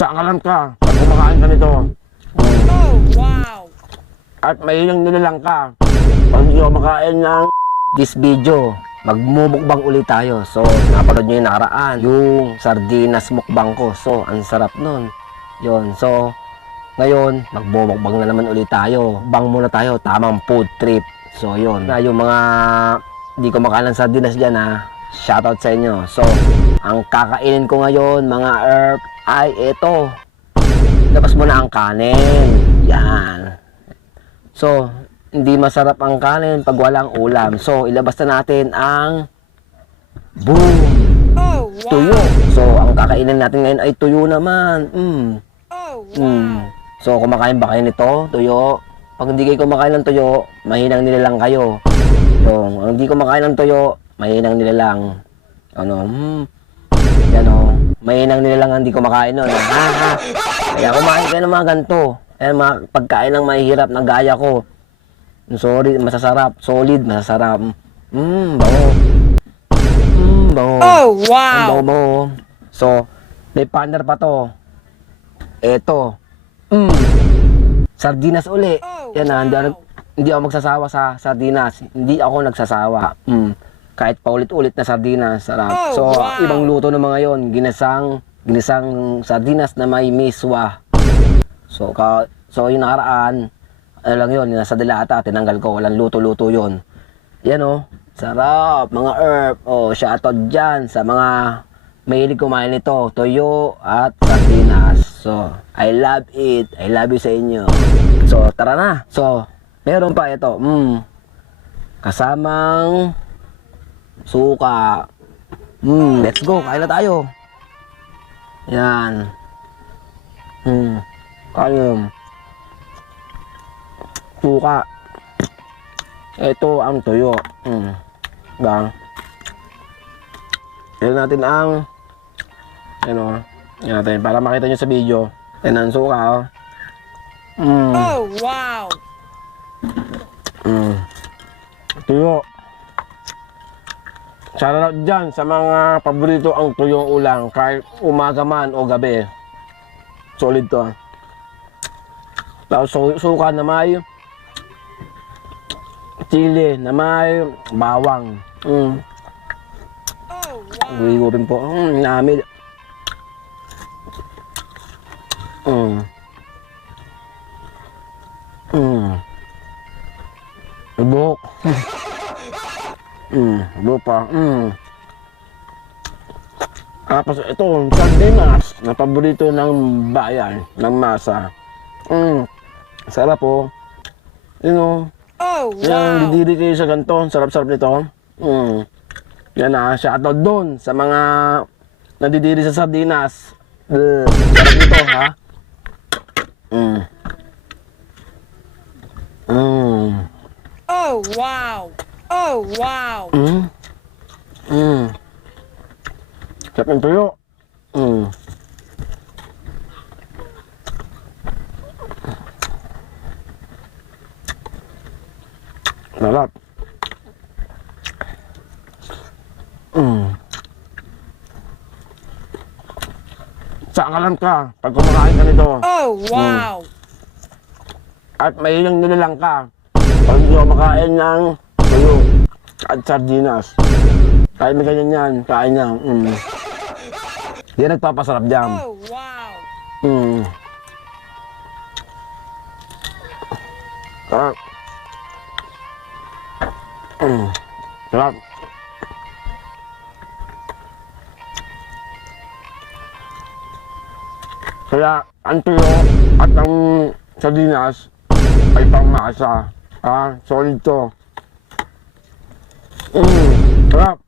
Sakalan ka pag kumakain ka nito. Oh, wow! At may ilang nilalang ka pag hindi ka makain ng This video, magmumukbang ulit tayo. So, napanood nyo yung nakaraan, yung sardinas mukbang ko. So, ang sarap nun. Yun. So, ngayon, magmumukbang na naman ulit tayo. Bang muna tayo, tamang food trip. So, yun. Na yung mga di ko makain ng sardinas dyan, ha. Shoutout sa inyo. So, ang kakainin ko ngayon, mga herb, ay ito. Labas mo na ang kanin. Yan. So, hindi masarap ang kanin pag walang ulam. So, ilabas na natin ang boom! Oh, wow! Tuyo. So, ang kakainin natin ngayon ay tuyo naman. Oh, wow! So, kumakain ba kayo nito? Tuyo. Pag hindi kayo kumakain ng tuyo, mahinang nilalang kayo. So, ang hindi kumakain ng tuyo, mahinang nilalang. Ano? Yan o. Mahinang nilalang ang hindi kumakain nun. Kaya kumain kayo ng mga ganito. Kaya mga pagkain ng mahihirap na gaya ko. Sorry, masasarap. Solid, masasarap. Bango. Bango. Oh, Ang wow! bango. So, may partner pa to. Eto. Sardinas uli. Oh, Yan na, wow! hindi ako magsasawa sa sardinas. Hindi ako nagsasawa. Kahit paulit-ulit na sardinas, sarap. Oh, So, wow! ibang luto naman ngayon. Ginisang sardinas na may miswa. So, yung nakaraan, ano lang yun, nasa dilata, tinanggal ko, walang luto-luto yun. Yan o, sarap, mga herb. Shoutout dyan sa mga mahilig kumain nito, toyo at sardinas. So, I love it. I love you sa inyo. So, tara na. So, meron pa ito. Kasamang suka. Let's go, kain na tayo. Yan. Kain. Suka. Ito ang tuyo. Bang. Yan natin ang yan natin para makita nyo sa video. Yan ang suka Oh, wow! Tuyo. Shoutout dyan sa mga paborito ang tuyong ulang kahit umaga man o gabi. Solid to. Tapos suka na may chili na may bawang. Oh, wow! Gawin po. Namid. Bubok. Bubok pa. Tapos ito, sardinas na paborito ng bayan, ng masa. Sarap po. Oh, Yan, wow! didiri kayo sa ganito. Sarap-sarap nito. Yan na, shoutout doon sa mga nadidiri sa sardinas. Sarap nito, ha? Oh, wow! Oh, wow! Sarap ng tuyo. Sarap. Sakalan ka pag kumakain ka nito. Oh, wow! At may ilang nilalang ka pag hindi ka makain ng tuyo at sardinas. Kahit may ganyan yan, kain niya. Yan nagpapasarap dyan. Oh, wow! Sarap. Sarap. Kaya ang tuyo at ang sardinas ay pangmasa. Solid to. Sarap.